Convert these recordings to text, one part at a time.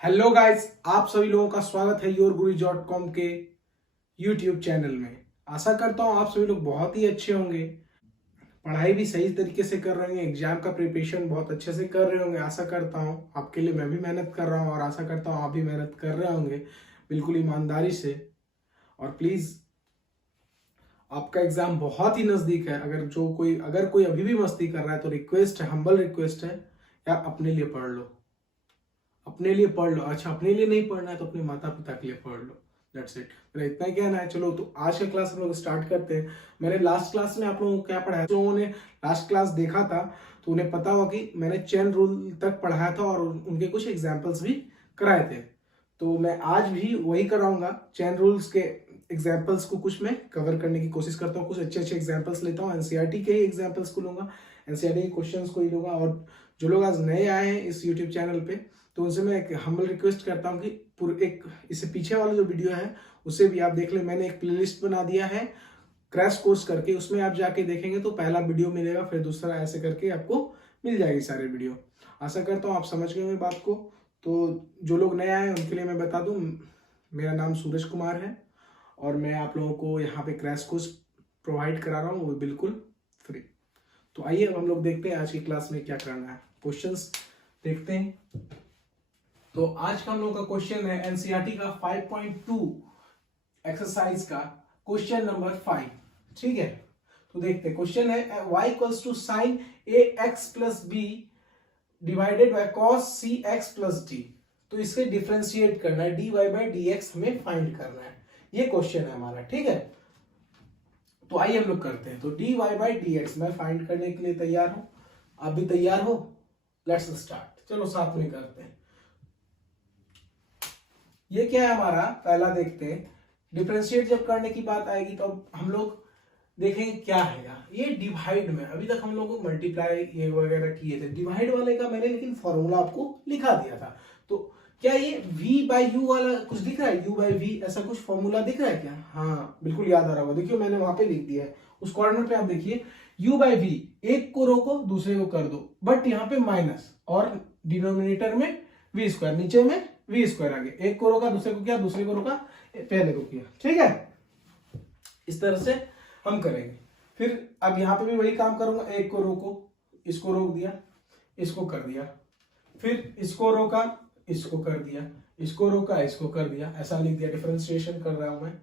Hello guys, आप सभी लोगों का स्वागत है yourguru.com के यूट्यूब चैनल में। आशा करता हूँ आप सभी लोग बहुत ही अच्छे होंगे, पढ़ाई भी सही तरीके से कर रहे होंगे, एग्जाम का प्रिपरेशन बहुत अच्छे से कर रहे होंगे। आशा करता हूँ आपके लिए मैं भी मेहनत कर रहा हूँ और आशा करता हूँ आप भी मेहनत कर रहे होंगे बिल्कुल ईमानदारी से। और प्लीज़ आपका एग्जाम बहुत ही नज़दीक है। अगर कोई अभी भी मस्ती कर रहा है तो रिक्वेस्ट है, हम्बल रिक्वेस्ट है, यार अपने लिए पढ़ लो, अपने लिए पढ़ लो। अच्छा, अपने लिए नहीं पढ़ना है तो अपने माता पिता के लिए पढ़ लो। दैट्स इट, मेरा इतना ही कहना है। चलो तो आज का क्लास हम लोग स्टार्ट करते हैं। मैंने लास्ट क्लास में आप लोगों को क्या पढ़ाया, जो उन्होंने लास्ट क्लास देखा था तो उन्हें पता होगा कि मैंने चेन रूल तक पढ़ाया था और उनके कुछ एग्जाम्पल्स भी कराए थे। तो मैं आज भी वही कराऊंगा, चेन रूल्स के एग्जाम्पल्स को कुछ मैं कवर करने की कोशिश करता हूँ। कुछ अच्छे अच्छे एग्जाम्पल्स लेता हूँ, एनसीईआरटी के ही एग्जाम्पल्स को लूंगा, एनसीईआरटी के क्वेश्चंस को ही लूंगा। और जो लोग आज नए आए हैं इस यूट्यूब चैनल पे तो उनसे मैं एक हम्बल रिक्वेस्ट करता हूँ कि पूरे एक इससे पीछे वाला जो वीडियो है उसे भी आप देख लें। मैंने एक प्लेलिस्ट बना दिया है क्रैश कोर्स करके, उसमें आप जाके देखेंगे तो पहला वीडियो मिलेगा, फिर दूसरा, ऐसे करके आपको मिल जाएगी सारे वीडियो। आशा करता हूँ आप समझ गए होंगे बात को। तो जो लोग नए आए हैं उनके लिए मैं बता दूं, मेरा नाम सूरज कुमार है और मैं आप लोगों को यहाँ पे क्रैश कोर्स प्रोवाइड करा रहा हूँ, वो बिल्कुल फ्री। तो आइए अब हम लोग देखते हैं आज की क्लास में क्या करना है। क्वेश्चंस देखते हैं। तो आज का हम लोग का क्वेश्चन है एनसीईआरटी का 5.2 एक्सरसाइज का क्वेश्चन नंबर 5। ठीक है, तो देखते हैं। क्वेश्चन है y equals to sine A X plus B divided by cos C X plus D. तो इसके डिफरेंशिएट करना है, dy बाय dx हमें फाइंड करना है। ये क्वेश्चन है हमारा, ठीक है। तो आइए हम लोग करते हैं। तो dy बाय dx मैं फाइंड करने के लिए तैयार हूं, आप भी तैयार हो? लेट्स स्टार्ट, चलो साथ में करते हैं। ये क्या है हमारा, पहला देखते हैं। डिफरेंशिएट जब करने की बात आएगी तो अब हम लोग देखेंगे क्या है। ये डिवाइड में अभी तक हम लोग मल्टीप्लाई ये वगैरह किए थे, डिवाइड वाले का मैंने लेकिन फॉर्मूला आपको लिखा दिया था। तो क्या ये v बाई यू वाला कुछ दिख रहा है, u बाई v ऐसा कुछ फॉर्मूला दिख रहा है क्या? हाँ बिल्कुल याद आ रहा होगा, देखियो मैंने वहां पे लिख दिया है उस कॉर्नर पे। आप देखिए u बाई v, एक को रोको दूसरे को कर दो, बट यहाँ पे माइनस और डिनोमिनेटर में v स्क्वायर, नीचे में v स्क्वायर आगे। एक को रोका दूसरे को किया, दूसरे को रोका पहले को किया, ठीक है। इस तरह से हम करेंगे। फिर अब यहाँ पे भी वही काम करूंगा, एक को रोको, इसको रोक दिया, इसको कर दिया, फिर इसको रोका, इसको कर दिया, इसको रोका, इसको कर दिया, ऐसा लिख दिया। डिफरेंशिएशन कर रहा हूं मैं,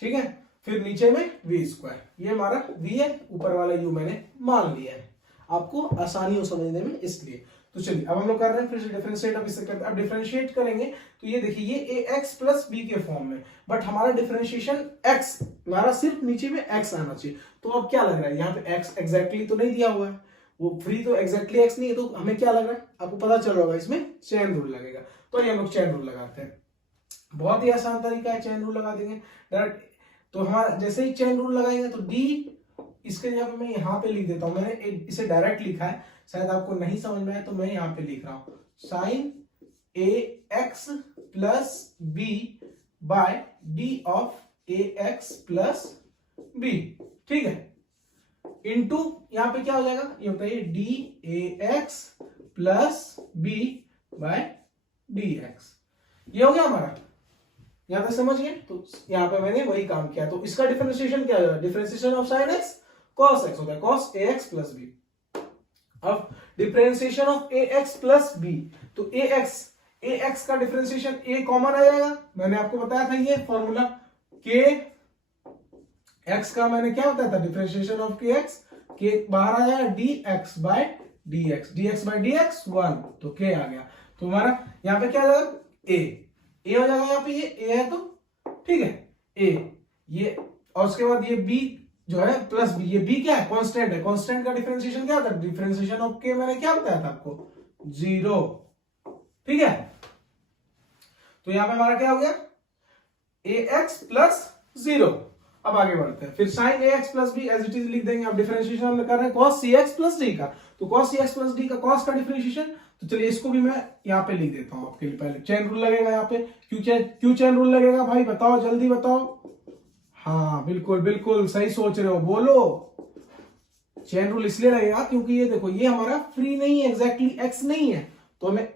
ठीक है। फिर नीचे में v स्क्वायर, ये हमारा v है, ऊपर वाला u मैंने मान लिया है, आपको आसानी हो समझने में इसलिए। तो चलिए अब हम लोग कर रहे हैं फिर से डिफरेंशिएट। अब इससे करते हैं, अब डिफरेंशिएट करेंगे तो ये देखिए ये ax प्लस b के फॉर्म में, बट हमारा डिफरेंशिएशन x, हमारा सिर्फ नीचे में x आना चाहिए। तो अब क्या लग रहा है, यहाँ पे x एग्जैक्टली तो नहीं दिया हुआ है, वो फ्री तो एग्जैक्टली x नहीं है, तो हमें क्या लग रहा है आपको पता चल रहा होगा, इसमें चेन रूल लगेगा। तो ये हम लोग चेन रूल लगाते हैं, बहुत ही आसान तरीका है, चेन रूल लगा देंगे डायरेक्ट। तो हमारा जैसे ही चेन रूल लगाएंगे तो d, इसके जगह पे मैं यहाँ पे लिख देता हूँ, मैंने इसे डायरेक्ट लिखा है, शायद आपको नहीं समझ में आए तो मैं यहाँ पे लिख रहा हूँ sine A X plus B by D of A X plus B, ठीक है। इनटू यहाँ पे क्या हो जाएगा, ये बताइए, D A X plus B by D X. ये हो गया हमारा, यहाँ पे समझ गए। तो यहाँ पे मैंने वही काम किया। तो इसका डिफरेंशिएशन क्या होगा, differentiation of sine X cos X होता है, cos A X plus B. अब differentiation of A X plus B, तो ए एक्स का डिफरेंशिएशन ए कॉमन आ जाएगा। मैंने आपको बताया था ये फॉर्मूला, के एक्स का मैंने क्या बताया था, डिफरेंशिएशन ऑफ के एक्स, के बाहर आ जाएगा D X by D X, D X by D X 1, तो के आ गया। तो हमारा यहाँ पे क्या आ जाएगा, ए हो जाएगा, यहाँ पे ये ए है तो ठीक है, ए ये, और उसके बाद ये बी जो है प्लस बी, ये बी क्या है, कांस्टेंट है। कांस्टेंट का डिफरेंशिएशन क्या होता है, डिफरेंशिएशन ऑफ के मैंने क्या बताया था आपको, 0, ठीक है। तो यहां पे हमारा क्या हो गया, ए एक्स प्लस 0। अब आगे बढ़ते हैं, फिर sine A X plus B as it is लिख देंगे। अब डिफरेंशिएशन हम कर रहे हैं cos C X plus D का, तो cos C X plus D का कॉस का डिफरेंशिएशन, तो चलिए इसको भी मैं यहाँ पे लिख देता हूं आपके लिए। पहले चेन रूल लगेगा यहाँ पे, क्यों चेन रूल लगेगा भाई, बताओ जल्दी बताओ। हाँ बिल्कुल बिल्कुल सही सोच रहे हो, बोलो। चेन रूल इसलिए लगेगा क्योंकि ये देखो, ये हमारा फ्री नहीं है, एग्जैक्टली एक्स नहीं है, तो हमें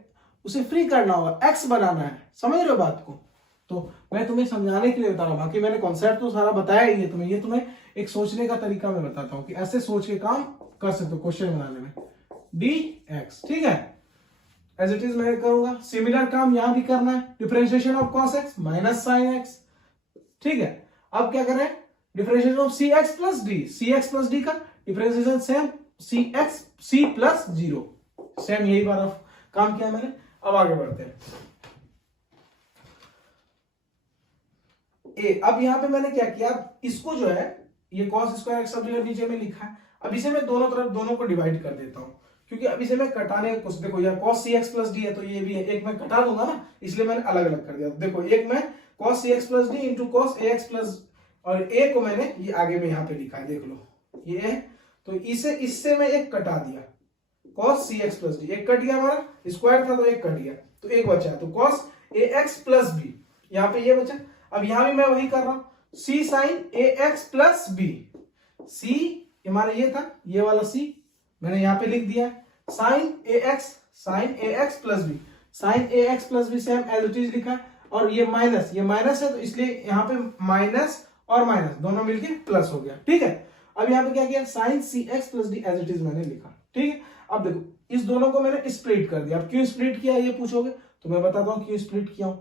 उसे फ्री करना होगा, एक्स बनाना है, समझ रहे हो बात को। तो मैं तुम्हें समझाने के लिए बता रहा हूँ, बाकी मैंने कॉन्सेप्ट तो सारा बताया ही है तुम्हें, ये तुम्हें एक सोचने का तरीका मैं बताता हूँ कि ऐसे सोच के काम कर सकते हो क्वेश्चन बनाने में। डी एक्स, ठीक है, एज इट इज मैं करूंगा। सिमिलर काम यहां भी करना है, differentiation of cos X minus sine X, ठीक है। अब क्या करें, differentiation of C X plus D, C X plus D का differentiation same C X C plus zero, same यही बार काम किया मैंने। अब आगे बढ़ते हैं। अब यहां पे मैंने क्या किया, इसको जो है ये cos स्क्वायर एक्स सब नीचे में लिखा है, अब इसे मैं दोनों तरफ दोनों को डिवाइड कर देता हूं, क्योंकि अब इसे मैं कटाने कुछ, देखो यार cos cx प्लस डी है तो ये भी है, एक मैं कटा दूंगा ना, इसलिए मैंने अलग अलग कर दिया। देखो एक मैं cos cx plus D into cos ax plus, और ए को मैंने ये आगे में यहाँ पे लिखा है, देख लो ये है, तो इसे इससे मैं एक कटा दिया, cos cx प्लस डी एक कट गया, हमारा स्क्वायर था तो एक कट गया, तो एक बचा, तो cos ax प्लस बी, यहाँ पे ये बचा। अब यहां भी मैं वही कर रहा हूं, c sine ax plus B, c हमारा ये था, ये वाला c मैंने यहां पे लिख दिया, sine ax plus B, sine ax plus B same as it is लिखा है, और ये माइनस है तो इसलिए यहां पे माइनस और माइनस दोनों मिलके प्लस हो गया, ठीक है। अब यहां पे क्या किया, sine cx plus D as it is मैंने लिखा, ठीक है। अब देखो इस दोनों को मैंने स्प्लिट कर दिया। अब क्यों स्प्लिट किया ये पूछोगे तो मैं बताता हूं क्यों स्प्लिट किया हूं।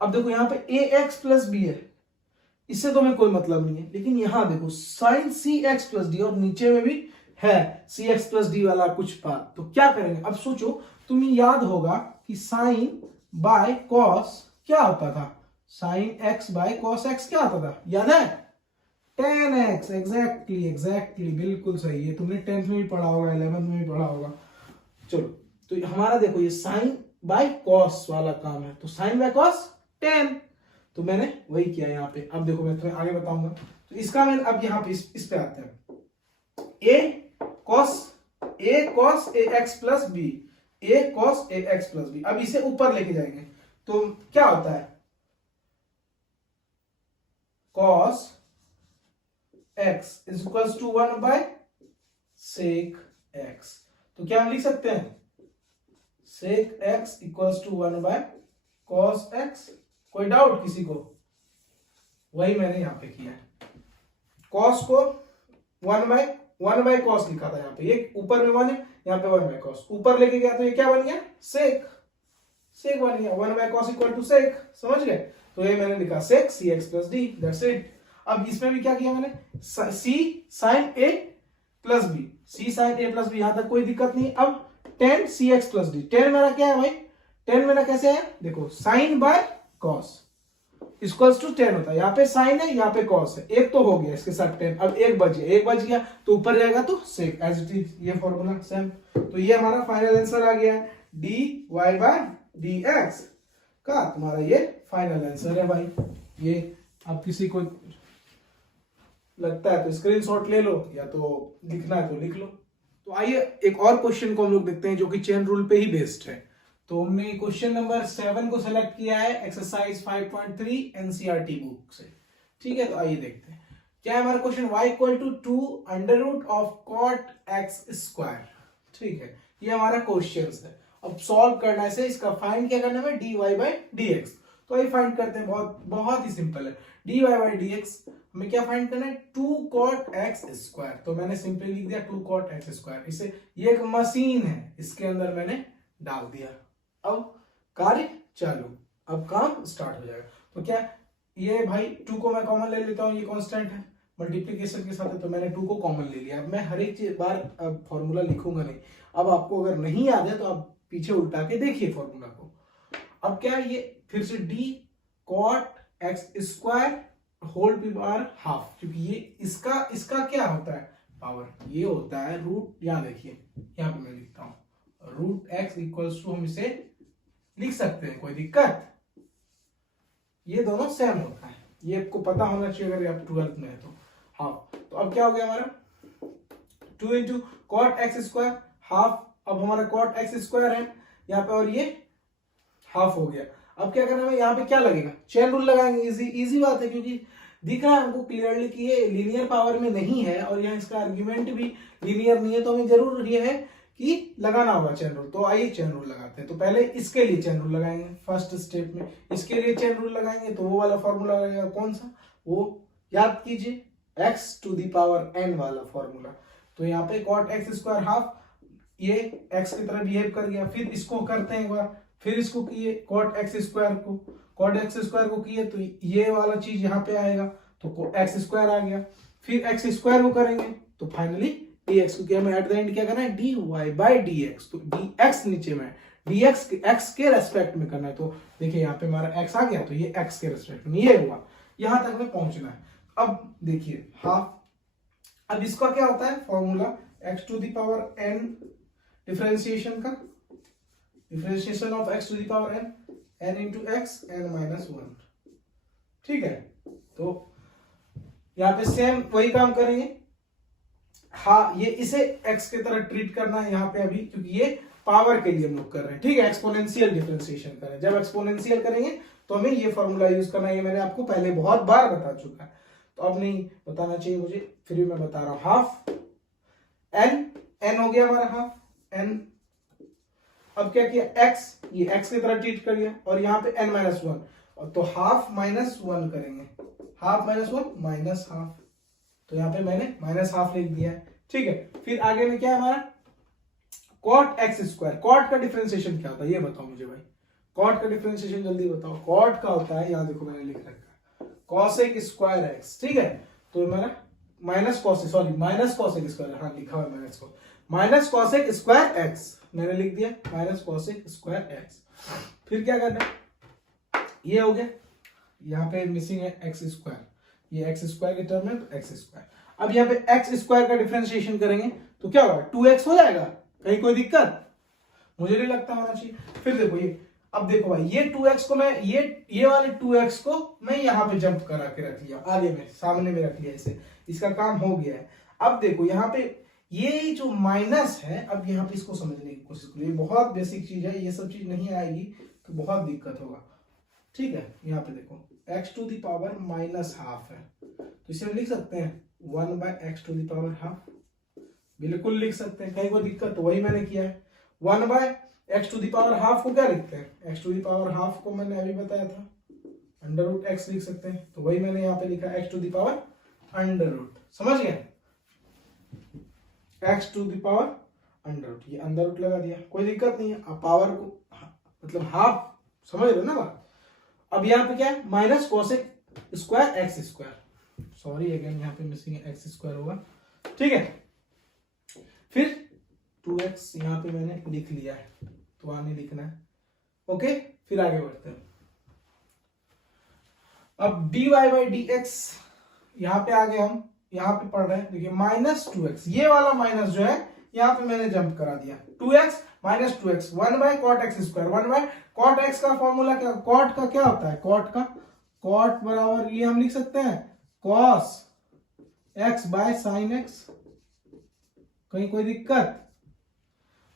अब देखो यहाँ पे ax प्लस बी है, इससे तो मैं कोई मतलब नहीं है, लेकिन यहां देखो साइन cx प्लस डी और नीचे में भी है cx प्लस डी वाला कुछ पार्ट, तो क्या करेंगे। अब सोचो, तुम्हें याद होगा कि साइन बाय कॉस क्या होता था, sine x by cos x क्या होता था, याद है, tan x, एग्जैक्टली बिल्कुल सही है, तुमने 10th में भी पढ़ा होगा, 11th में भी पढ़ा होगा। चलो तो हमारा देखो ये साइन बाय कॉस वाला काम है, तो साइन बाय कॉस 10, तो मैंने वही किया यहाँ पे। अब देखो मैं तुम्हें आगे बताऊंगा, तो इसका मैंने अब यहाँ पे इस पे आते हैं, a cos ax plus B, a cos ax plus B, अब इसे ऊपर लेके जाएंगे तो क्या होता है, cos x is equals to 1 by sec x, तो क्या हम लिख सकते हैं, sec x equals to 1 by cos x। कोई डाउट किसी को, वही मैंने यहां पे किया है, cos को 1 बाय cos लिखा था, यहाँ पे ये ऊपर में 1 है, यहाँ पे 1 बाय cos, ऊपर लेके गया तो ये क्या बन गया, sec बन गया, 1 by cos equal to sec, समझ गए। तो ये मैंने लिखा sec cx plus D, that's it. अब इसमें भी क्या किया मैंने, c sine a plus B, c sine a plus B, यहां तक कोई दिक्कत नहीं। अब tan cx plus D, tan मेरा क्या है भाई, tan मेरा कैसे है, देखो sine by cos equals to 10 होता है, यहाँ पे साइन है यहाँ पे कॉस है, एक तो हो गया इसके साथ 10, अब एक बच गया तो ऊपर जाएगा तो सेक, एज इट इज, ये फॉर्मूला सेम। तो ये हमारा फाइनल आंसर आ गया है, dy बाय dx का तुम्हारा ये फाइनल आंसर है भाई। ये अब किसी को लगता है तो स्क्रीनशॉट ले लो, या तो लिखना है तो लिख लो। तो आइए एक और क्वेश्चन को हम लोग देखते हैं जो कि चेन रूल पे ही बेस्ड है। तो हमने क्वेश्चन नंबर 7 को सेलेक्ट किया है एक्सरसाइज 5.3 एनसीईआरटी बुक से, ठीक है। तो आइए देखते हैं क्या है हमारा question, y equal to 2 under root of cot X square, ठीक है, ये हमारा क्वेश्चन है। अब सॉल्व करना है, इसका फाइंड क्या करना है, dy बाय dx। तो आइए फाइंड करते हैं, बहुत ही सिंपल है, dy बाय dx हमें क्या फाइंड करना है, 2 cot x स्क्वायर। तो मैंने सिंपली लिख दिया 2 cot x स्क्वायर, इसे ये एक मशीन है, इसके अंदर मैंने डाल दिया। अब कार्य चालू, अब काम स्टार्ट हो जाएगा। तो क्या ये भाई 2 को मैं कॉमन ले लेता हूँ, ये कांस्टेंट है, मल्टीप्लिकेशन के साथ है, तो मैंने 2 को कॉमन ले लिया। अब मैं हर एक बार अब फॉर्मूला लिखूंगा नहीं, अब आपको अगर नहीं याद है तो आप पीछे उल्टा के देखिए फॉर्मूला को। अब क्या ये फिर से d cot x square whole power half, क्योंकि ये इसका क्या होता है पावर, ये होता है रूट, यहाँ देखिए यहाँ पे मैं लिखता हूं रूट x इक्वल्स टू, हम इसे लिख सकते हैं, कोई दिक्कत, ये दोनों सेम होता है, ये आपको पता होना चाहिए अगर आप 12th में है तो हाफ। तो अब क्या हो गया हमारा 2 into cot X square half, अब हमारा कॉट एक्स स्क्वायर है यहाँ पे और ये हाफ हो गया। अब क्या करना है, यहाँ पे क्या लगेगा, चेन रूल लगाएंगे, इजी बात है, क्योंकि दिख रहा है हमको क्लियरली कि ये लीनियर पावर में नहीं है और यहाँ इसका आर्ग्यूमेंट भी लीनियर नहीं है, तो हमें जरूर ये है कि लगाना होगा चेन रूल। तो आइए चेन रूल लगाते हैं। तो पहले इसके लिए चेन रूल लगाएंगे फर्स्ट स्टेप में, इसके लिए चेन रूल लगाएंगे। तो वो वाला फॉर्मूला लगेगा कौन सा, वो याद कीजिए x to the power n वाला फॉर्मूला। तो यहाँ पे cot x स्क्वायर हाफ, ये x की तरह बिहेव कर गया। फिर इसको करते हैं एक बार, फिर इसको किए cot x स्क्वायर को किए तो ये वाला चीज यहाँ पे आएगा, तो x स्क्वायर आ गया। फिर x स्क्वायर को करेंगे तो फाइनली dx, क्योंकि हमें एट द एंड क्या करना है, dy बाई dx। तो dx नीचे में dx x के रेस्पेक्ट में करना है। तो देखिए यहाँ पे हमारा x आ गया, तो ये x के रेस्पेक्ट में ये हुआ, यहां तक में पहुंचना है। अब देखिए हाफ, अब इसका क्या होता है formula, x to the power n differentiation का, differentiation of x to the power n into x n minus 1। ठीक है, तो यहाँ पे सेम वही काम करेंगे। हाँ, ये इसे x की तरह ट्रीट करना है यहाँ पे अभी, क्योंकि ये पावर के लिए हम लोग कर रहे हैं। ठीक है, एक्सपोनेंशियल डिफरेंशिएशन कर रहे हैं। जब एक्सपोनेंशियल करेंगे तो हमें ये फॉर्मूला यूज करना है। ये मैंने आपको पहले बहुत बार बता चुका है, तो अब नहीं बताना चाहिए मुझे, फिर भी मैं बता रहा हूं। हाफ n हो गया हमारा हाफ n। अब क्या किया, x, ये x की तरह ट्रीट करिए, और यहाँ पे n माइनस 1, और तो हाफ माइनस 1 करेंगे, हाफ माइनस 1 माइनस हाफ। तो यहाँ पे मैंने माइनस हाफ लिख दिया है। ठीक है, फिर आगे में क्या है हमारा cot x स्क्वायर। कॉट का डिफरेंशिएशन क्या होता है ये बताओ मुझे भाई, कॉट का डिफरेंशिएशन जल्दी बताओ। कॉट का होता है, यहाँ देखो मैंने लिख रखा है cosec स्क्वायर x। ठीक है, तो मेरा minus cosec, sorry minus cosec square, हाँ लिखा हुआ माइनस cosec स्क्वायर x मैंने लिख दिया, माइनस cosec स्क्वायर x। फिर क्या करना है, ये हो गया, यहाँ पे मिसिंग है x स्क्वायर, ये x स्क्वायर के टर्म में, तो x स्क्वायर। अब यहाँ पे x स्क्वायर का डिफरेंशिएशन करेंगे तो क्या होगा, 2x हो जाएगा। कहीं कोई दिक्कत, मुझे नहीं लगता होना चाहिए। फिर देखो ये, अब देखो भाई ये 2x को मैं ये वाले 2x को मैं यहाँ पे जंप करा के रख लिया, आगे में सामने में रख लिया, इसे इसका काम हो गया है। अब देखो यहाँ पे ये जो माइनस है, अब यहाँ पे इसको समझने की कोशिश करो, ये बहुत बेसिक चीज है, ये सब चीज नहीं आएगी तो बहुत दिक्कत होगा। ठीक है, यहाँ पे देखो x to the power minus half है, तो इसे हम लिख सकते हैं 1 by x to the power half, बिल्कुल लिख सकते हैं, कहीं कोई दिक्कत, तो वही मैंने किया है। 1 by x to the power half को क्या लिखते हैं, x to the power half को मैंने अभी बताया था अंडर रूट x लिख सकते हैं, तो वही मैंने यहाँ पे लिखा x to the power under root. समझ गए, x to the power under root, ये अंडर रूट लगा दिया, कोई दिक्कत नहीं है। अब पावर को मतलब हाफ, समझ रहे हो ना बात। अब यहाँ पे क्या है, minus cosec square x square, sorry again यहाँ पे मिसिंग है, x स्क्वायर होगा। ठीक है, फिर 2x यहाँ पे मैंने लिख लिया है, तो वहां नहीं लिखना है। ओके, फिर आगे बढ़ते हैं। अब dy बाई dx, यहाँ पे आगे हम यहाँ पे पढ़ रहे हैं, देखिए माइनस 2x, ये वाला माइनस जो है यहाँ पे मैंने जंप करा दिया, 2x minus 2x, 1 by cot X square. 1 by cot X का फॉर्मूला क्या, कॉट का क्या होता है, कॉट बराबर ये हम लिख सकते हैं cos x by sine x। कहीं कोई दिक्कत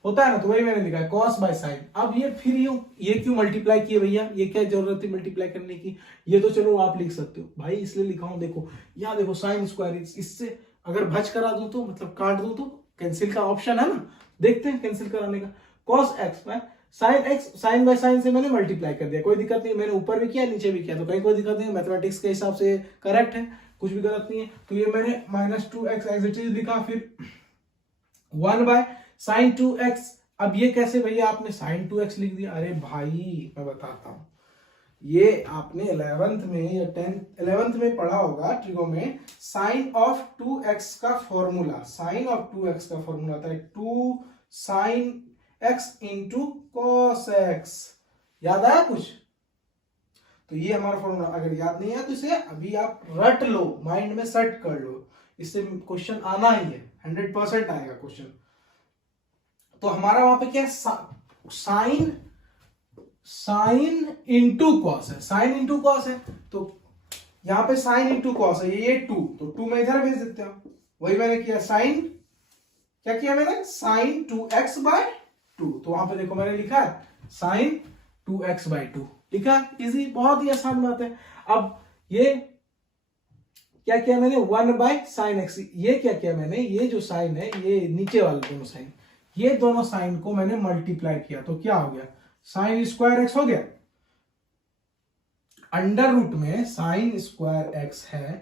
होता है ना, तो वही मैंने लिखा है cos बाय साइन। अब ये फिर ये क्यों मल्टीप्लाई किए भैया, ये क्या जरूरत है मल्टीप्लाई करने की, ये तो चलो आप लिख सकते हो भाई, इसलिए लिखा हूं। देखो यहाँ देखो साइन स्क्वायर, इससे अगर भज करा दूं तो मतलब काट दूं तो कैंसिल का ऑप्शन है ना, देखते हैं कैंसिल कराने का। cos x by sine x, sine by sine से मैंने मल्टीप्लाई कर दिया, कोई दिक्कत नहीं, मैंने ऊपर भी किया नीचे भी किया, तो कहीं कोई दिक्कत नहीं, मैथमेटिक्स के हिसाब से करेक्ट है, कुछ भी गलत नहीं है। तो ये मैंने minus 2x as it is लिखा, फिर 1 बाय साइन 2x। अब ये कैसे भैया आपने साइन 2x लिख दिया, अरे भाई मैं बताता हूं, ये आपने 11th में या 11th में पढ़ा होगा ट्रिगो में, साइन ऑफ 2x का फॉर्मूला, साइन ऑफ 2x का फॉर्मूला आता है 2 sine x into cos x। याद आया कुछ, तो ये हमारा फॉर्मूला, अगर याद नहीं है तो इसे अभी आप रट लो, माइंड में सेट कर लो, इससे क्वेश्चन आना ही है, 100% आएगा क्वेश्चन। तो हमारा वहां पे क्या है, साइन इंटू कॉस है, साइन इंटू कॉस है, तो यहाँ पे साइन इंटू कॉस है, ये 2, तो 2 में इधर भेज देते हो, वही मैंने किया। साइन क्या किया मैंने, साइन 2x बाय 2, तो वहां पे देखो मैंने लिखा है साइन 2x बाय 2, लिखा, इजी, बहुत ही आसान बात है। अब ये क्या किया मैंने, 1 बाय साइन x, ये क्या किया मैंने, ये जो साइन है ये नीचे वाले दोनों साइन, ये दोनों साइन को मैंने मल्टीप्लाई किया तो क्या हो गया, साइन स्क्वायर एक्स हो गया। अंडर रूट में साइन स्क्वायर एक्स है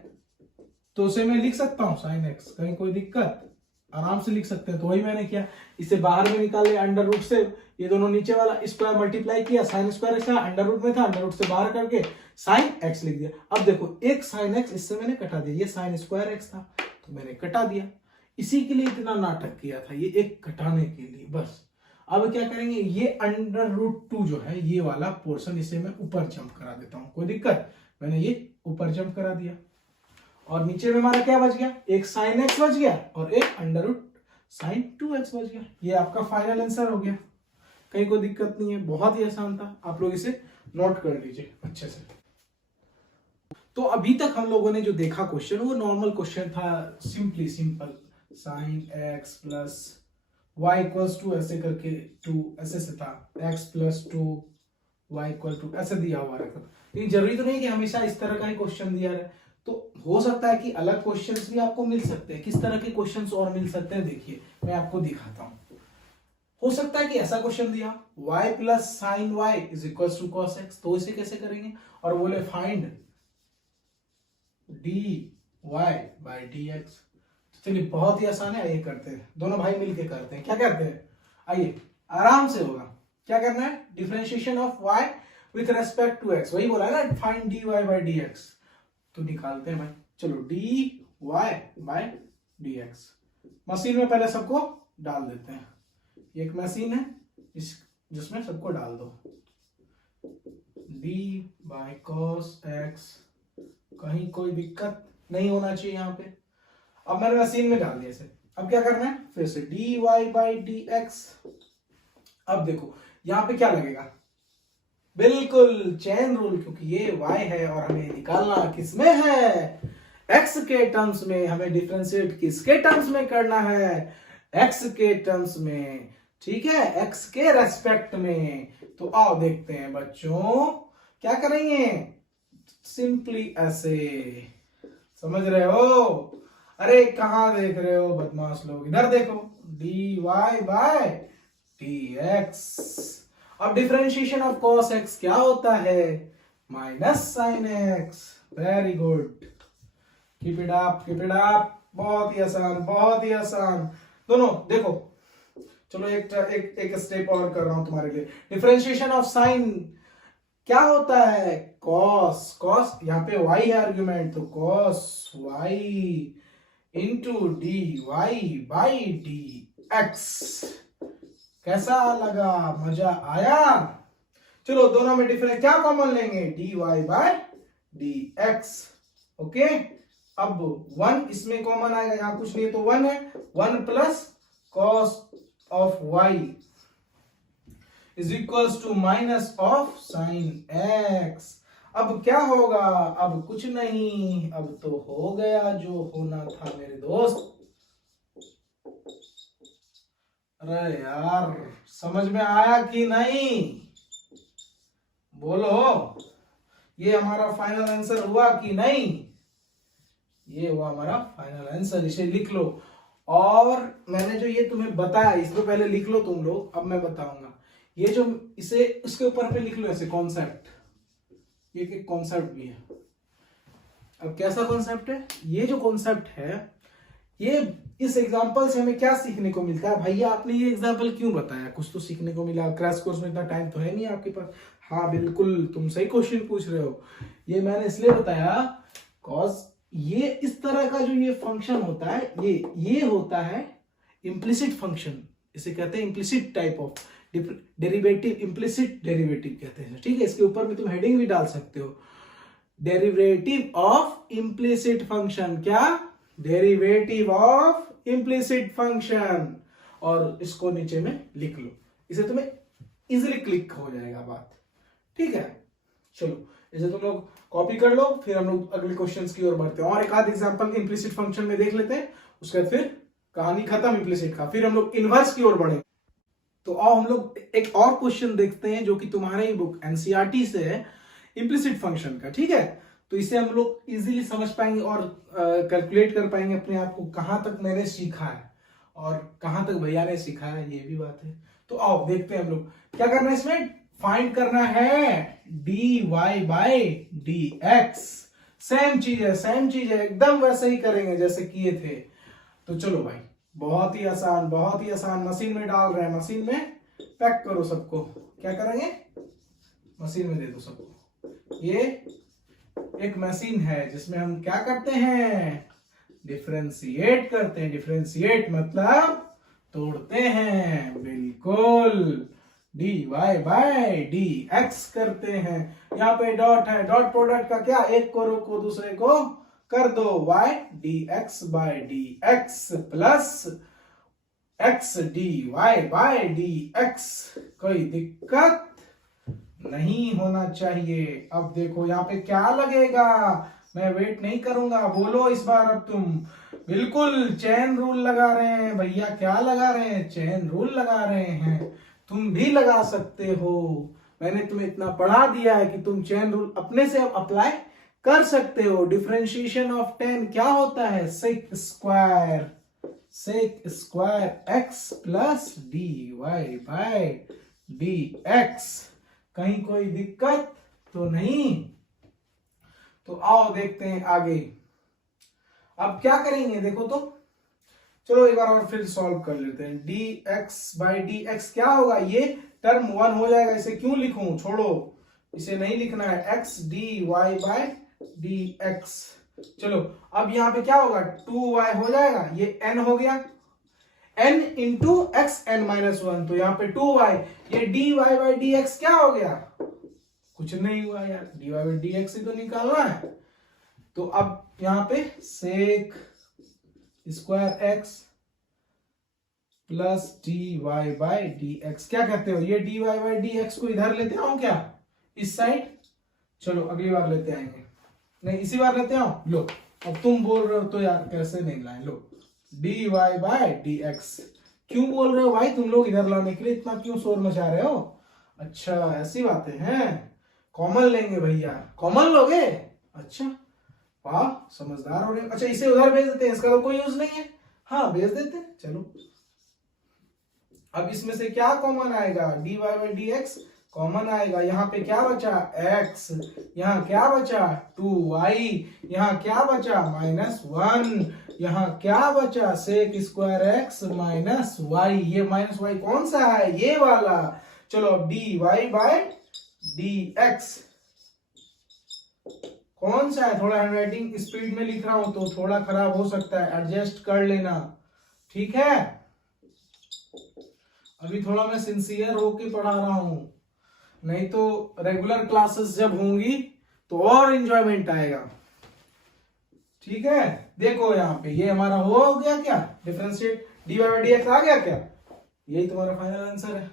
तो उसे मैं लिख सकता हूं साइन एक्स, कहीं कोई दिक्कत, आराम से लिख सकते हैं। तो वही मैंने किया, इसे बाहर में निकाले अंडर रूट से, ये दोनों नीचे वाला स्क्वायर मल्टीप्लाई किया, sine square X under root में था, अंडर रूट से बाहर करके साइन एक्स लिख दिया। अब देखो एक साइन एक्स इससे मैंने कटा दिया, ये साइन स्क्वायर एक्स था तो मैंने कटा दिया, इसी के लिए इतना नाटक किया था, ये एक घटाने के लिए बस। अब क्या करेंगे, ये अंडर रूट 2 जो है ये वाला पोर्शन इसे मैं ऊपर जंप करा देता हूं, कोई दिक्कत, मैंने ये ऊपर जंप करा दिया और नीचे में हमारा क्या बच गया, एक साइन एक्स बच गया और एक अंडर रूट साइन 2x बच गया। ये आपका फाइनल आंसर हो गया, कहीं कोई दिक्कत नहीं है, बहुत ही आसान था, आप लोग इसे नोट कर लीजिए अच्छे से। तो अभी तक हम लोगों ने जो देखा क्वेश्चन वो नॉर्मल क्वेश्चन था, simple sine X plus Y equals to ऐसे करके 2 ऐसे से था, X plus 2 Y equal to ऐसे दिया हुआ रहता। लेकिन जरूरी तो नहीं कि हमेशा इस तरह का ही क्वेश्चन दिया रहे, तो हो सकता है कि अलग क्वेश्चंस भी आपको मिल सकते हैं। किस तरह के क्वेश्चंस और मिल सकते हैं देखिए मैं आपको दिखाता हूं। हो सकता है कि ऐसा क्वेश्चन दिया y plus sine Y is equal to cos X, तो इसे कैसे करेंगे, और बोले find D Y by D X. चलिए बहुत ही आसान है, आइए करते हैं, दोनों भाई मिलके करते हैं। क्या करते हैं, आइए आराम से होगा। क्या करना है, differentiation of y with respect to x, वही बोला है ना, find D Y by D x. तो निकालते हैं भाई, चलो D Y by D X. Machine में पहले सबको डाल देते हैं, एक मशीन है इस जिसमें सबको डाल दो, डी बाई कॉस एक्स, कहीं कोई दिक्कत नहीं होना चाहिए यहाँ पे। अब मैंने मशीन में डाल दिया इसे, अब क्या करना है, फिर से D Y by D x. अब देखो यहाँ पे क्या लगेगा, बिल्कुल चेन रूल, क्योंकि ये y है और हमें निकालना किसमें है, x के टर्म्स में। हमें डिफरेंशिएट किसके टर्म्स में करना है, x के टर्म्स में, ठीक है, x के रेस्पेक्ट में। तो आओ देखते हैं बच्चों क्या करेंगे, सिंपली ऐसे, समझ रहे हो, अरे कहां देख रहे हो बदमाश लोग, इधर देखो, D Y by D x. अब डिफरेंशिएशन ऑफ cos x क्या होता है, minus sine x। Very good, keep it up keep it up, बहुत ही आसान बहुत ही आसान। दोनों देखो, चलो एक स्टेप और कर रहा हूं तुम्हारे लिए। डिफरेंशिएशन ऑफ साइन क्या होता है, cos यहाँ पे y है आर्ग्यूमेंट, तो cos y into D Y by D X. कैसा लगा, मजा आया। चलो दोनों में डिफरेंस क्या कॉमन लेंगे, D Y by D X. Okay, अब 1 इसमें कॉमन आएगा, यहां कुछ नहीं तो 1 है, 1 plus cos of y is equals to minus of sine x। अब क्या होगा, अब कुछ नहीं, अब तो हो गया जो होना था मेरे दोस्त। अरे यार समझ में आया कि नहीं, बोलो, ये हमारा फाइनल आंसर हुआ कि नहीं, ये हुआ हमारा फाइनल आंसर, इसे लिख लो। और मैंने जो ये तुम्हें बताया इसको पहले लिख लो तुम लोग, अब मैं बताऊंगा ये जो, इसे उसके ऊपर पे लिख लो ऐसे कॉन्सेप्ट, ये एक कॉन्सेप्ट भी है। अब कैसा कॉन्सेप्ट है, ये जो कॉन्सेप्ट है, ये इस एग्जांपल से हमें क्या सीखने को मिलता है, भैया आपने ये एग्जांपल क्यों बताया, कुछ तो सीखने को मिला, क्रैश कोर्स में इतना टाइम तो है नहीं आपके पास। हाँ बिल्कुल तुम सही क्वेश्चन पूछ रहे हो, ये मैंने इसलिए बताया कॉज ये इस तरह का जो ये फंक्शन होता है, ये होता है इम्प्लिसिट फंक्शन, इसे कहते हैं implicit type of derivative, implicit derivative कहते हैं, ठीक है। इसके ऊपर में तुम हेडिंग भी डाल सकते हो, डेरिवेटिव ऑफ इम्प्लिसिट फंक्शन, क्या, डेरिवेटिव ऑफ इम्प्लिसिट फंक्शन, और इसको नीचे में लिख लो, इसे तुम्हें इजीली क्लिक हो जाएगा बात, ठीक है। चलो इसे तुम लोग कॉपी कर लो, फिर हम लोग अगले क्वेश्चंस की ओर बढ़ते हैं, और एक आध एग्जांपल इम्प्लिसिट फंक्शन में देख लेते हैं, उसके बाद फिर कहानी खत्म इम्प्लिसिट का, फिर हम लोग इनवर्स की ओर बढ़े। तो आओ हम लोग एक और क्वेश्चन देखते हैं जो कि तुम्हारे ही बुक एनसीईआरटी से है, इम्प्लिसिट फंक्शन का, ठीक है। तो इसे हम लोग इजीली समझ पाएंगे और कैलकुलेट कर पाएंगे अपने आप को, कहां तक मैंने सीखा है। और कहां तक भैया ने सिखाया ये भी बात है। तो आओ देखते हैं हम लोग क्या करना है इसमें, फाइंड करना है dy by D x. Same चीज है एकदम वैसे ही करेंगे जैसे किए थे। तो चलो भाई बहुत ही आसान मशीन में डाल रहे हैं, मशीन में पैक करो सबको। क्या करेंगे, मशीन में दे दो सबको। ये एक मशीन है जिसमें हम क्या करते हैं, डिफरेंशिएट करते हैं। डिफरेंशिएट मतलब तोड़ते हैं, बिल्कुल। dy बाई डी एक्स करते हैं। यहाँ पे डॉट है, डॉट प्रोडक्ट का क्या, एक को रोको दूसरे को कर दो, y dx by D x plus x dy by D x. कोई दिक्कत नहीं होना चाहिए। अब देखो यहाँ पे क्या लगेगा, मैं वेट नहीं करूंगा, बोलो इस बार अब तुम। बिल्कुल चेन रूल लगा रहे हैं भैया, क्या लगा रहे हैं, चेन रूल लगा रहे हैं। तुम भी लगा सकते हो, मैंने तुम्हें इतना पढ़ा दिया है कि तुम चेन रूल अपने से अप्लाई कर सकते हो। डिफरेंशिएशन ऑफ 10 क्या होता है, sec square X plus D Y by D X. कहीं कोई दिक्कत तो नहीं। तो आओ देखते हैं आगे। अब क्या करेंगे देखो तो, चलो एक बार और फिर सॉल्व कर लेते हैं। D x by D X क्या होगा, ये टर्म 1 हो जाएगा। इसे क्यों लिखूं, छोड़ो, इसे नहीं लिखना है। X D Y by D X. चलो अब यहां पे क्या होगा, 2y हो जाएगा, ये n हो गया, n into x N minus 1। तो यहाँ पे 2y, ये dy बाई डी एक्स क्या हो गया, कुछ नहीं हुआ यार, dy बाई डी एक्स ही तो निकालना है। तो अब यहाँ पे sec square X plus D Y by D X, क्या कहते हो, ये D Y by D X को इधर लेते आओ क्या, इस साइड। चलो अगली बार लेते आएंगे, नहीं इसी बार लेते आओ। लो अब तुम बोल रहे हो तो यार कैसे नहीं लाए, लो D Y by D X. क्यों बोल रहे हो भाई तुम लोग इधर लाने के लिए, इतना क्यों शोर मचा रहे हो। अच्छा ऐसी बातें हैं, कॉमन लेंगे भैया, कॉमन लोगे, अच्छा वाह समझदार हो रहे हो। अच्छा इसे उधर भेज देते हैं, इसका तो कोई यूज नहीं है, हाँ भेज देते हैं। चलो अब इसमें से क्या कॉमन आएगा, D Y by D X common आएगा। यहाँ पे क्या बचा, x, यहाँ क्या बचा 2y, यहाँ क्या बचा -1, यहाँ क्या बचा sec square X minus Y. ये माइनस वाई कौन सा है, ये वाला। चलो अब D Y by D X कौन सा है, थोड़ा हैंडराइटिंग स्पीड में लिख रहा हूं तो थोड़ा खराब हो सकता है, एडजस्ट कर लेना, ठीक है। अभी थोड़ा मैं सिंसियर होके पढ़ा रहा हूं, नहीं तो रेगुलर क्लासेस जब होंगी तो और एंजॉयमेंट आएगा, ठीक है। देखो यहाँ पे ये हमारा हो गया क्या, differentiate D Y by D X आ गया क्या, यही तुम्हारा फाइनल आंसर है।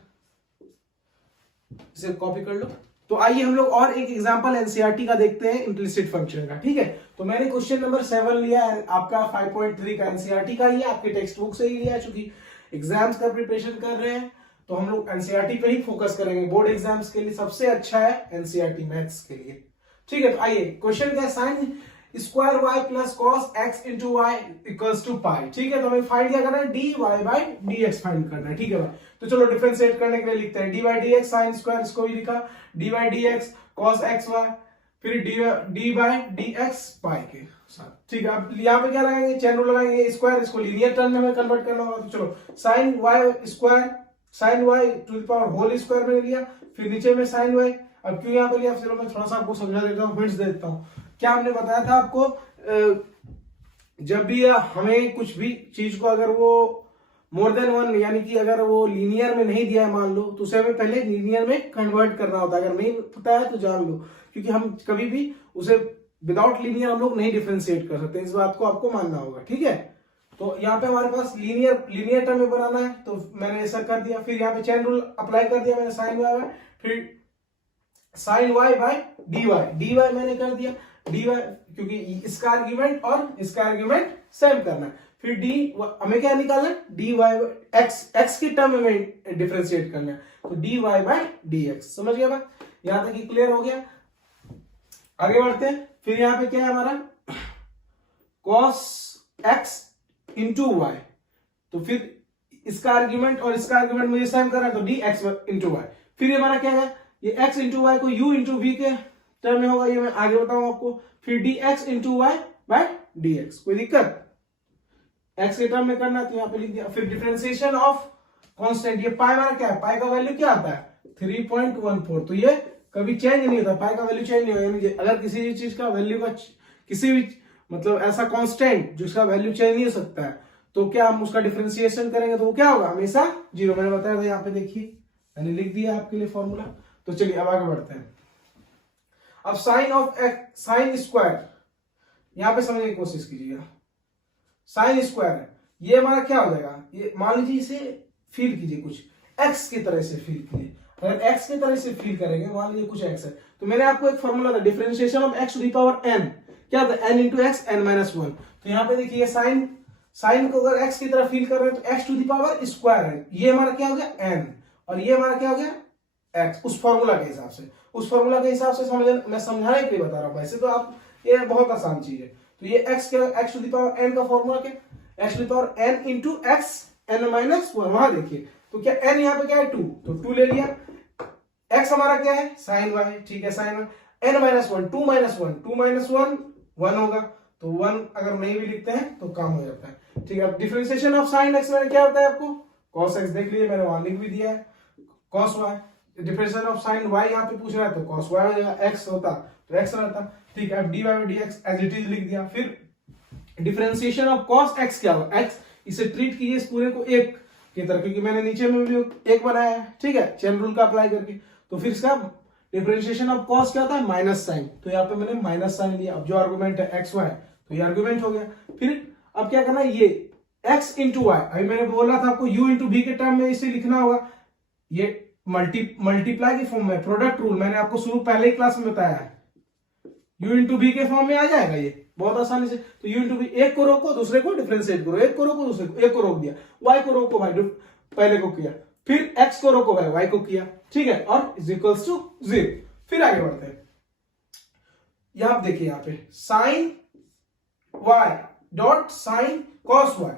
इसे कॉपी कर लो। तो आइए हम लोग और एक एग्जांपल एनसीईआरटी का देखते हैं, इम्प्लिसिट फंक्शन का, ठीक है। तो मैंने क्वेश्चन नंबर 7 लिया है, आपका 5.3 का एनसीईआरटी का ही है, आपके टेक्स्ट बुक से ही लिया है, चूंकि एग्जाम्स का प्रिपरेशन कर रहे हैं तो हम लोग एनसीईआरटी पे ही फोकस करेंगे। बोर्ड एग्जाम्स के लिए सबसे अच्छा है एनसीईआरटी मैथ्स के लिए, ठीक है। तो आइए क्वेश्चन क्या, sine square Y plus cos X into Y equals to pi, ठीक है। तो हमें फाइंड क्या करना है, D Y by D X find करना है, ठीक है भाई। तो चलो डिफरेंशिएट करने के लिए लिखते हैं D Y D X sine square, इसको भी लिखा D Y D X cos X Y, फिर D by D X pi के साथ, ठीक है। अब यहाँ पे क्या लगाएंगे, चेन रूल लगाएंगे, स्क्वायर इसको लीनियर टर्म में हमें कन्वर्ट करना होगा। तो चलो sine Y square sine Y to the power whole square में लिया, फिर नीचे में साइन वाई। अब क्यों यहाँ पे लिया, चलो मैं थोड़ा सा आपको समझा देता हूँ, हिंट्स देता हूँ। क्या हमने बताया था आपको, जब भी हमें कुछ भी चीज को अगर वो मोर देन 1 यानी कि अगर वो लीनियर में नहीं दिया है मान लो, तो उसे हमें पहले लीनियर में कन्वर्ट करना होता है। अगर नहीं पता है तो जान लो, क्योंकि हम कभी भी उसे विदाउट लीनियर हम लोग नहीं डिफरेंशिएट कर सकते, इस बात को आपको मानना होगा, ठीक है। तो यहाँ पे हमारे पास लीनियर टर्म में बनाना है, तो मैंने ऐसा कर दिया। फिर यहाँ पे चेन रूल अप्लाई कर दिया मैंने, साइन वाई, फिर sine Y by D Y मैंने कर दिया, डी वाई क्योंकि इसका आर्ग्यूमेंट और इसका आर्ग्यूमेंट सेम करना है। फिर डी हमें क्या निकालना है, डी वाई एक्स की टर्म में डिफरेंशिएट करना है, तो d Y by D x. समझ गया बात, यहां तक ही क्लियर हो गया। आगे बढ़ते हैं। फिर यहाँ पे क्या है हमारा, cos x इंटू वाई, तो फिर इसका आर्ग्यूमेंट और इसका आर्ग्यूमेंट मुझे सेम करना है, तो डी एक्स इंटू वाई। फिर ये हमारा क्या है, ये x इंटू वाई को u इंटू वी के टर्म में होगा, ये मैं आगे बताऊंगा आपको। फिर dx into y by dx, कोई दिक्कत? x के टर्म में करना तो यहाँ पे लिख दिया। फिर डिफरेंशिएशन ऑफ कांस्टेंट, ये पाई हमारा क्या है, पाई का वैल्यू क्या आता है 3.14, तो ये कभी चेंज नहीं होता, पाई का वैल्यू चेंज नहीं होगा। यानी अगर किसी भी चीज का वैल्यू का किसी भी मतलब ऐसा कांस्टेंट जिसका वैल्यू चेंज नहीं हो सकता है, तो क्या हम उसका डिफरेंशिएशन करेंगे तो वो क्या होगा, हमेशा जीरो। मैंने बताया था, यहाँ पे देखिए मैंने लिख दिया आपके लिए फॉर्मूला। तो चलिए अब आगे बढ़ते हैं। अब sine of x, sine square, यहां पे समझने की कोशिश कीजिएगा। साइन स्क्वायर है, ये हमारा क्या हो जाएगा, ये मान लीजिए इसे फील कीजिए कुछ एक्स की तरह से फील कीजिए। अगर एक्स की तरह से फील करेंगे, मान लीजिए कुछ एक्स है, तो मैंने आपको एक फॉर्मूला था differentiation of x to the power n, क्या था n into x N minus one. तो यहाँ पे देखिए साइन को अगर एक्स की तरह फील कर रहे हैं तो x to the power square है, ये हमारा क्या हो गया एन, और ये हमारा क्या हो गया एक्स, उस फॉर्मूला के हिसाब से। उस फॉर्मूला के हिसाब से मैं समझाने के लिए बता रहा हूं, वैसे तो आप ये बहुत आसान चीज है। तो ये x to the power n का फॉर्मूला क्या, x to the power n into x N minus one. वहां देखिए तो क्या एन यहाँ पे क्या है 2, तो 2 ले लिया। एक्स हमारा क्या है साइन वाई, ठीक है sine y. N minus one, 2 minus one, 2 minus one 1 होगा, तो 1 अगर नहीं भी लिखते हैं तो काम हो जाता है, ठीक है। अब डिफरेंशिएशन ऑफ साइन एक्स में क्या होता है आपको, कॉस एक्स देख लीजिए, मैंने वहां लिख भी दिया है, cos y. Differentiation of sine y यहाँ पे पूछ रहा है तो कॉस वाई हो जाएगा, एक्स होता तो एक्स रहता, ठीक है। अब D Y by D x as it is लिख दिया। फिर डिफरेंशिएशन ऑफ कॉस एक्स क्या होगा, एक्स, इसे ट्रीट कीजिए इस पूरे को एक की तरह, क्योंकि मैंने नीचे में भी एक बनाया है, ठीक है, चेन रूल का अप्लाई करके। तो फिर इसका डिफरेंशिएशन ऑफ कॉस क्या होता है माइनस साइन, तो यहाँ पे मैंने माइनस साइन लिया। अब जो आर्गुमेंट है एक्स वाई, तो ये आर्गुमेंट हो गया। फिर अब क्या करना है, ये एक्स इंटू वाई, अभी मैंने बोला था आपको यू इंटू वी के टर्म में इसे लिखना होगा, ये मल्टीप्लाई के फॉर्म में, प्रोडक्ट रूल मैंने आपको शुरू पहले ही क्लास में बताया है, u इंटू बी के फॉर्म में आ जाएगा ये बहुत आसानी से। तो u इंटू बी, एक को रोको दूसरे को डिफरेंशिएट करो, एक को रोको दूसरे को, एक को रोक दिया, y को रोको भाई पहले को किया, फिर x को रोको भाई y को किया, ठीक है, और इज इक्वल्स टू 0। फिर आगे बढ़ते हैं, यहां देखिए यहाँ पे sine y dot sine cos y,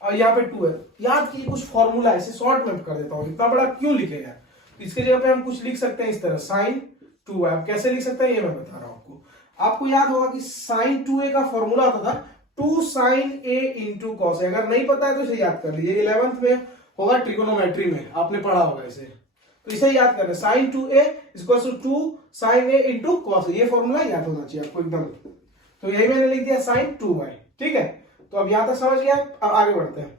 और यहाँ पे 2 है। याद कीजिए कुछ फॉर्मूला ऐसे शॉर्ट में कर देता हूं, इतना बड़ा क्यों लिखे यार, इसके जगह पे हम कुछ लिख सकते हैं इस तरह, साइन 2a। आप कैसे लिख सकते हैं ये मैं बता रहा हूं आपको। आपको याद होगा कि साइन 2a का फॉर्मूला आता था 2 साइन a इंटू कॉस। अगर नहीं पता है तो इसे याद कर लीजिए, 11th में होगा ट्रिगोनोमेट्री में, आपने पढ़ा होगा इसे, तो इसे याद करना, sine 2a equals to 2 sine a into cos, ये फॉर्मूला याद होना चाहिए आपको एकदम। तो यही मैंने लिख दिया साइन 2y, ठीक है। तो अब यहां तक समझ गया, अब आगे बढ़ते हैं।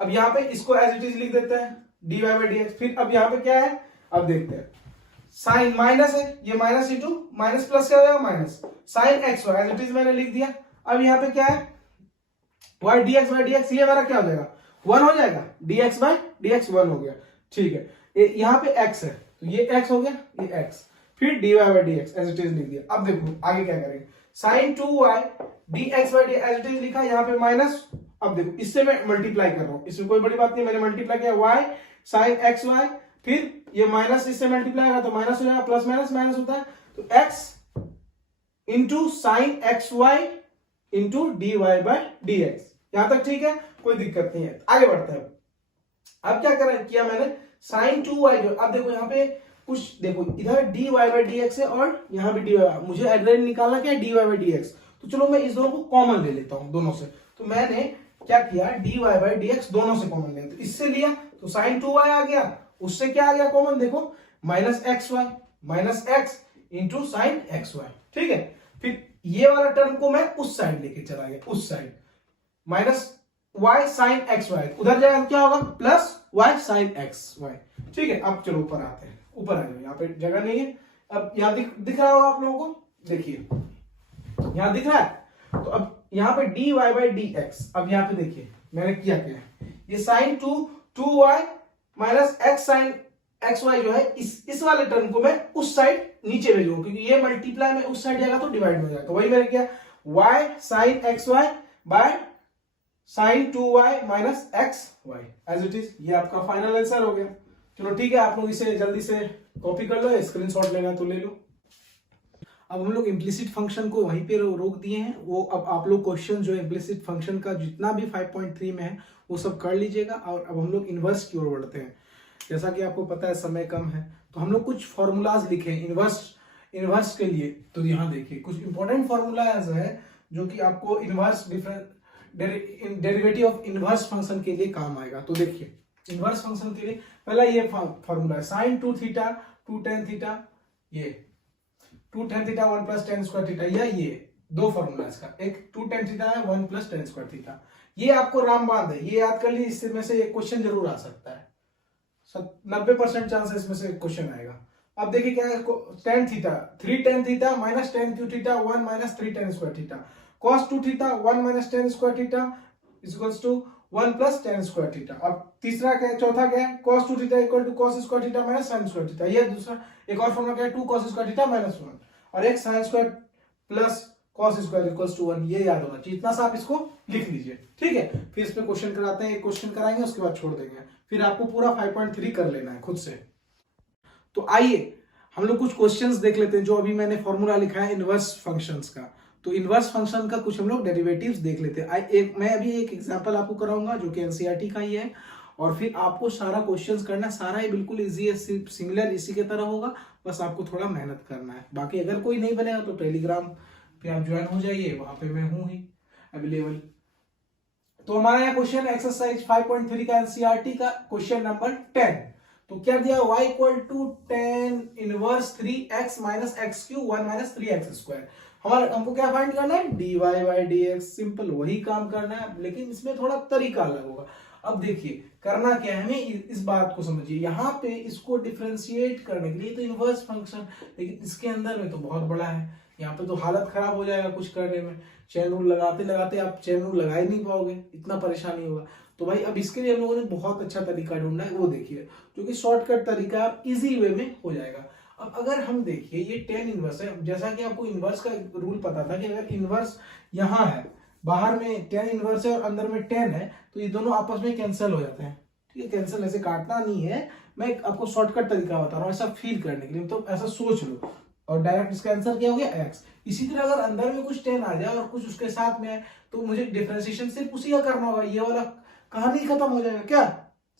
अब यहाँ पे इसको एज इट इज लिख देते हैं dy बाई dx। फिर अब यहाँ पे क्या है, अब देखते हैं, साइन माइनस है, ये माइनस इंटू माइनस प्लस क्या हो जाएगा minus, sine x y as it is मैंने लिख दिया। अब यहाँ पे क्या है y dx बाई dx, ये हमारा क्या हो जाएगा 1 हो जाएगा, dx बाई dx 1 हो गया, ठीक है। यहाँ पे x है तो ये x हो गया, ये x, फिर dy by dx as it is लिख दिया। अब देखो आगे क्या करेंगे, sine 2y dx by dx as it is लिखा, यहाँ पे माइनस। अब देखो इससे मैं मल्टीप्लाई कर रहा हूं, इसमें कोई बड़ी बात नहीं, मैंने मल्टीप्लाई किया y साइन एक्स वाई, फिर ये माइनस इससे मल्टीप्लाई होगा तो माइनस हो जाएगा, प्लस माइनस माइनस होता है, तो x into sine x y into D Y by D x. यहां तक ठीक है, कोई दिक्कत नहीं है। आगे बढ़ते हैं। अब क्या किया मैंने, साइन 2y जो, अब देखो यहाँ पे कुछ देखो, इधर d Y by D x है और यहाँ भी डी वाई, मुझे एड्रेस निकालना क्या है D Y by D x, तो चलो मैं इस दोनों को कॉमन ले लेता हूं दोनों से। तो मैंने क्या किया, d Y by D x दोनों से कॉमन लिया, तो इससे लिया तो साइन 2y आ गया, उससे क्या आ गया कॉमन, देखो minus x y minus x into sine x y, ठीक है। फिर ये वाला टर्म को मैं उस साइड लेके चला गया, उस side minus y sine x y, उधर जाएगा क्या होगा plus y sine x y, ठीक है। अब चलो ऊपर आते हैं, ऊपर आ जाओ, यहाँ पे जगह नहीं है। अब यहाँ दिख रहा होगा आप लोगों को, देखिए यहाँ दिख रहा है, तो अब यहाँ पे d Y by D x, अब यहाँ पे देखिए मैंने किया क्या है, ये sine 2y minus x sine x y जो है, इस वाले टर्म को मैं उस साइड नीचे भेजूंगा, क्योंकि ये मल्टीप्लाई में उस साइड जाएगा तो डिवाइड हो जाएगा, तो वही मैंने किया y sine x y by sine 2y minus x y as it is. ये आपका फाइनल आंसर हो गया। चलो ठीक है, आप लोग इसे जल्दी से कॉपी कर लो, स्क्रीनशॉट लेना तो ले लो। अब हम लोग इम्प्लिसिट फंक्शन को वहीं पे रोक दिए हैं। वो अब आप लोग क्वेश्चन जो इम्प्लिसिट फंक्शन का जितना भी 5.3 में है वो सब कर लीजिएगा। और अब हम लोग इन्वर्स की ओर बढ़ते हैं। जैसा कि आपको पता है समय कम है, तो हम लोग कुछ फॉर्मूलाज लिखे हैं इन्वर्स के लिए। तो यहाँ देखिए कुछ इंपॉर्टेंट फॉर्मूलाज है जो कि आपको inverse derivative of inverse function के लिए काम आएगा। तो देखिए इन्वर्स फंक्शन के लिए पहला ये फॉर्मूला है साइन 2 थीटा 2 tan थीटा, ये 2 tan theta 1 plus tan square theta, या ये दो फॉर्मूला इसका, एक 2 tan थीटा है 1 प्लस tan स्क्वायर थीटा। ये आपको रामबाण है, ये याद कर लीजिए। इसमें से एक क्वेश्चन जरूर आ सकता है, 90% चांस है इसमें से क्वेश्चन आएगा। अब देखिए क्या है, tan theta 3 tan theta minus tan cube theta 1 minus 3 tan square theta, cos 2 theta 1 minus tan square theta is equals to 1 plus tan square theta. अब तीसरा क्या है, चौथा क्या है, cos 2 theta equal to cos square theta minus sin square theta. ये दूसरा एक और फॉर्मूला क्या है, 2 cos स्क्वायर थीटा माइनस 1, और एक sin square plus cos square equals to 1। ये याद होना चाहिए, इतना सा आप इसको लिख लीजिए, ठीक है। फिर इस पे क्वेश्चन कराते हैं, एक क्वेश्चन कराएंगे उसके बाद छोड़ देंगे, फिर आपको पूरा 5.3 कर लेना है खुद से। तो आइए हम लोग कुछ क्वेश्चंस देख लेते हैं जो अभी मैंने फॉर्मूला लिखा है इनवर्स फंक्शंस का। तो इनवर्स फंक्शन का कुछ हम लोग डेरिवेटिव्स देख लेते हैं। मैं अभी एक एग्जांपल आपको कराऊंगा जो कि एनसीईआरटी का ही है, और फिर आपको सारा क्वेश्चंस करना, सारा ही बिल्कुल इजी है, सिमिलर इसी के तरह होगा, बस आपको थोड़ा मेहनत करना है। बाकी अगर कोई नहीं बनेगा तो टेलीग्राम पे आप ज्वाइन हो जाइए, वहां पे मैं हूं ही अवेलेबल। तो हमारा यहाँ क्वेश्चन एक्सरसाइज 5.3 का एनसीईआरटी का क्वेश्चन नंबर 10। तो क्या दिया, y equal to tan inverse 3x minus x cube 1 minus 3x square. हमको क्या फाइंड करना है, dy बाई dx। सिंपल वही काम करना है, लेकिन इसमें थोड़ा तरीका अलग होगा। अब देखिए करना क्या है, हमें इस बात को समझिए, यहाँ पे इसको डिफरेंशिएट करने के लिए तो इनवर्स फंक्शन, लेकिन इसके अंदर में तो बहुत बड़ा है, यहाँ पे तो हालत खराब हो जाएगा कुछ करने में। चेन रूल लगाते लगाते आप चेन रूल लगा ही नहीं पाओगे, इतना परेशानी होगा। तो भाई अब इसके लिए हम लोगों ने बहुत अच्छा तरीका ढूंढना है, वो देखिए, जो कि शॉर्टकट तरीका इजी वे में हो जाएगा। अब अगर हम देखिए ये tan इनवर्स है, जैसा कि आपको इनवर्स का रूल पता था कि अगर इनवर्स यहाँ है, बाहर में tan इनवर्स है और अंदर में tan है, तो ये दोनों आपस में कैंसिल हो जाते हैं, ठीक है। कैंसिल ऐसे काटना नहीं है, मैं आपको शॉर्टकट तरीका बता रहा हूँ ऐसा फील करने के लिए, तो ऐसा सोच लो और डायरेक्ट इसका आंसर क्या हो गया x। इसी तरह अगर अंदर में कुछ tan आ जाए और कुछ उसके साथ में है, तो मुझे डिफरेंशिएशन सिर्फ उसी का करना होगा, ये वाला कहानी खत्म हो जाएगा। क्या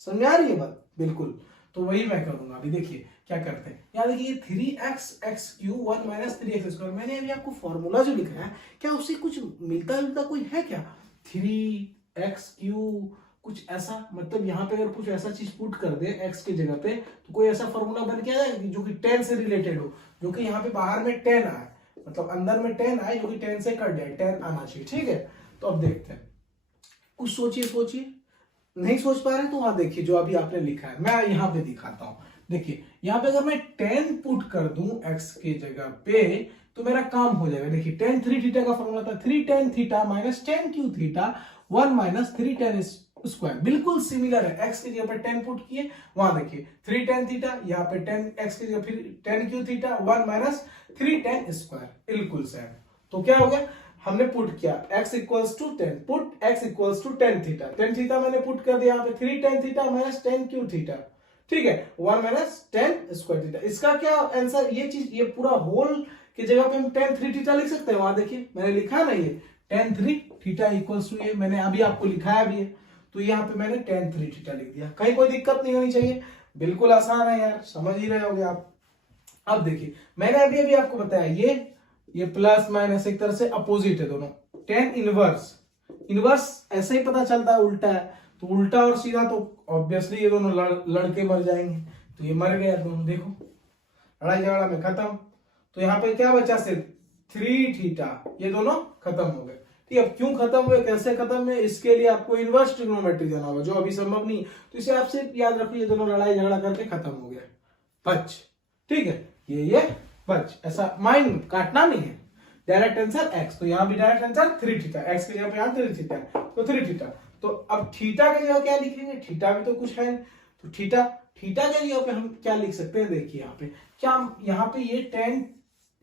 समझ आ रही है बात, बिल्कुल। तो वही मैं करूंगा। अभी देखिए क्या करते हैं, यहाँ देखिए 3x x Q 1 minus 3x square, मैंने अभी आपको फॉर्मूला जो लिखा है क्या उससे कुछ मिलता जुलता कोई है क्या, 3x क्यू कुछ ऐसा, मतलब यहाँ पे अगर कुछ ऐसा चीज पुट कर दे x की जगह पे, तो कोई ऐसा फॉर्मूला बन के आ जाएगा जो कि tan से रिलेटेड हो, जो कि यहाँ पे बाहर में tan आए, मतलब अंदर में tan आए जो कि tan से कट जाए, tan आना चाहिए, ठीक है। तो अब देखते हैं, कुछ सोचिए, नहीं सोच पा रहे तो वहां देखिए जो अभी आपने लिखा है, मैं यहाँ पे दिखाता हूँ। देखिए यहाँ पे अगर मैं tan पुट कर दूं x के जगह पे तो मेरा काम हो जाएगा। देखिए tan 3 थीटा का फॉर्मूला था 3 tan theta minus tan cube theta 1 minus 3 tan square, बिल्कुल सिमिलर है। x की जगह पे tan पुट किए, वहां देखिए 3 tan थीटा, यहाँ पे tan x की जगह फिर tan cube theta 1 minus 3 tan square, बिल्कुल सेम। तो क्या हो गया, हमने पुट किया x equals to 10, put x equals to tan theta, tan theta मैंने पुट कर दिया यहाँ पे 3 tan theta minus tan cube theta, ठीक है, 1 माइनस tan स्क्वायर थीटा। इसका क्या आंसर, ये चीज, ये पूरा होल की जगह पे हम tan 3 थीटा लिख सकते हैं। वहां देखिए मैंने लिखा है ना, ये tan 3 थीटा इक्वल्स टू, ये मैंने अभी आपको लिखाया भी है, तो यहाँ पे मैंने tan 3 थीटा लिख दिया। कहीं कोई दिक्कत नहीं होनी चाहिए, बिल्कुल आसान है यार, समझ ही रहे होगे आप। अब देखिए मैंने अभी आपको बताया, ये प्लस माइनस एक तरह से अपोजिट है दोनों। tan इनवर्स ऐसे ही पता चलता है उल्टा है, तो उल्टा और सीधा तो ऑब्वियसली ये दोनों लड़के मर जाएंगे, तो ये मर गया दोनों, देखो लड़ाई झगड़ा में खत्म। तो यहाँ पे क्या बचा, सिर्फ 3 थीटा, ये दोनों खत्म हो गए। ठीक है, अब क्यों खत्म हुए, कैसे खत्म हुए, इसके लिए आपको इनवर्स ट्रिग्नोमेट्री जाना होगा, जो अभी संभव नहीं, तो इसे आप सिर्फ याद रखिए, ये दोनों लड़ाई झगड़ा करके खत्म हो गया, बच, ठीक है, ये बच, ऐसा माइंड काटना नहीं है। डायरेक्ट आंसर x, तो यहाँ भी डायरेक्ट आंसर 3 थीटा, x की जगह पे यहाँ 3 थीटा, तो 3 थीटा। तो अब थीटा की जगह क्या लिखेंगे, थीटा भी तो कुछ है, तो थीटा के जगह पे हम क्या लिख सकते हैं, देखिए यहाँ पे क्या, यहाँ पे ये tan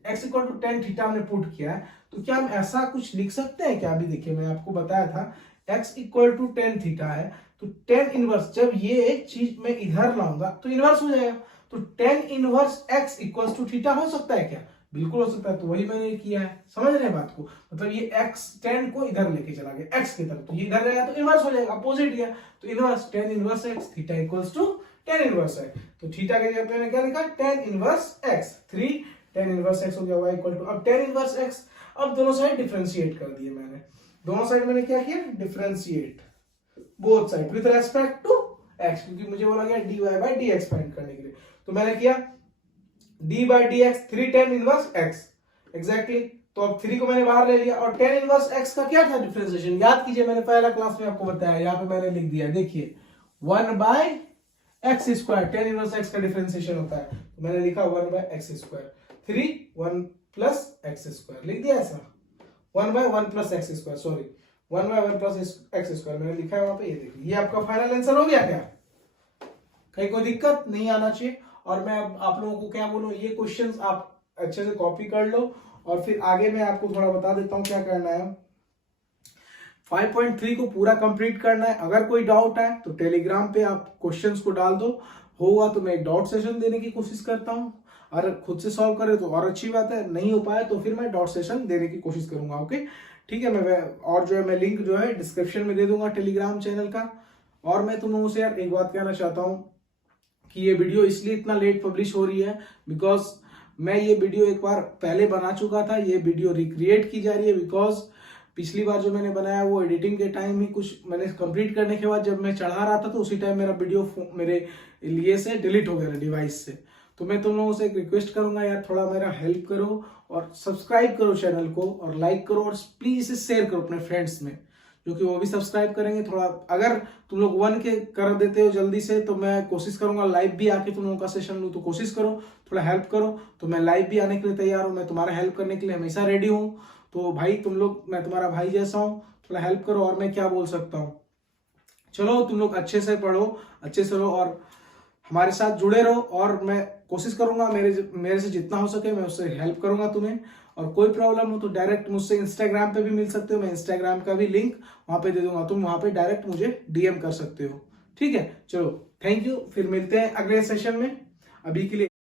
x equal to tan theta हमने पुट किया है, तो क्या हम ऐसा कुछ लिख सकते हैं क्या। अभी देखिए मैं आपको बताया था x equal to tan theta है, तो tan इनवर्स, जब ये चीज मैं इधर लाऊंगा तो इनवर्स हो जाएगा, तो tan inverse x equal to theta हो सकता है क्या, बिल्कुल हो सकता है, तो वही मैंने किया है। समझ रहे हैं बात को? मतलब ये x tan को इधर लेके चला गया x की तरफ, तो ये इधर गया तो इनवर्स हो जाएगा, अपोजिट गया तो inverse, tan inverse x theta equals to tan inverse x। तो थीटा के जगह पे मैंने क्या लिखा, tan inverse x, 3 tan inverse x हो गया y इक्वल टू, अब tan इनवर्स x, अब दोनों साइड डिफरेंशिएट कर दिए मैंने। दोनों साइड मैंने क्या किया, differentiate both side with respect to x, क्योंकि मुझे बोला गया dy बाय dx फाइंड करने के लिए, तो मैंने किया d by D x, 3 tan inverse x exactly. तो अब 3 को मैंने बाहर ले लिया, और tan इनवर्स x का क्या था डिफरेंशिएशन, याद कीजिए मैंने पहला क्लास में आपको बताया, यहाँ पे मैंने लिख दिया, देखिए 1 by x square, tan inverse x का डिफरेंशिएशन होता है, तो मैंने लिखा 1 by x square, 3 1 plus x square लिख दिया ऐसा, 1 by 1 plus x square, sorry 1 by 1 plus x square मैंने लिखा है वहां पे, ये देखिए ये आपका फाइनल आंसर हो गया क्या? कहीं कोई दिक्कत नहीं आना चाहिए। और मैं अब आप लोगों को क्या बोलूं, ये क्वेश्चंस आप अच्छे से कॉपी कर लो, और फिर आगे मैं आपको थोड़ा बता देता हूं क्या करना है। 5.3 को पूरा कंप्लीट करना है। अगर कोई डाउट है तो टेलीग्राम पे आप क्वेश्चंस को डाल दो, होगा तो मैं एक डाउट सेशन देने की कोशिश करता हूं, अगर खुद से सॉल्व करे तो और अच्छी बात है, नहीं हो पाया तो फिर मैं डाउट सेशन देने की कोशिश करूंगा। ओके ठीक है, मैं और जो है मैं लिंक जो है डिस्क्रिप्शन में दे दूंगा टेलीग्राम चैनल का। और मैं तुम लोगों से यार एक बात कहना चाहता हूँ कि ये वीडियो इसलिए इतना लेट पब्लिश हो रही है बिकॉज मैं ये वीडियो एक बार पहले बना चुका था, ये वीडियो रिक्रिएट की जा रही है बिकॉज पिछली बार जो मैंने बनाया वो एडिटिंग के टाइम ही कुछ मैंने कंप्लीट करने के बाद जब मैं चढ़ा रहा था तो उसी टाइम मेरा वीडियो मेरे लिए से डिलीट हो गया डिवाइस से। तो मैं तुम लोगों से एक रिक्वेस्ट करूंगा यार, थोड़ा मेरा हेल्प करो और सब्सक्राइब करो चैनल को और लाइक करो, और प्लीज इसे शेयर करो अपने फ्रेंड्स में, जो कि वो भी सब्सक्राइब करेंगे। थोड़ा अगर तुम लोग 1 के कर देते हो जल्दी से तो मैं कोशिश करूंगा लाइव भी आके तुम लोगों का सेशन लूँ, तो कोशिश करो थोड़ा हेल्प करो, तो मैं लाइव भी आने के लिए तैयार हूँ, मैं तुम्हारा हेल्प करने के लिए हमेशा रेडी हूँ। तो भाई तुम लोग, मैं तुम्हारा भाई जैसा हूँ, थोड़ा हेल्प करो। और मैं क्या बोल सकता हूँ, चलो तुम लोग अच्छे से पढ़ो, अच्छे से रहो और हमारे साथ जुड़े रहो, और मैं कोशिश करूंगा मेरे से जितना हो सके मैं उससे हेल्प करूंगा तुम्हें। और कोई प्रॉब्लम हो तो डायरेक्ट मुझसे इंस्टाग्राम पे भी मिल सकते हो, मैं इंस्टाग्राम का भी लिंक वहां पे दे दूंगा, तुम वहां पे डायरेक्ट मुझे डीएम कर सकते हो। ठीक है, चलो थैंक यू, फिर मिलते हैं अगले सेशन में। अभी के लिए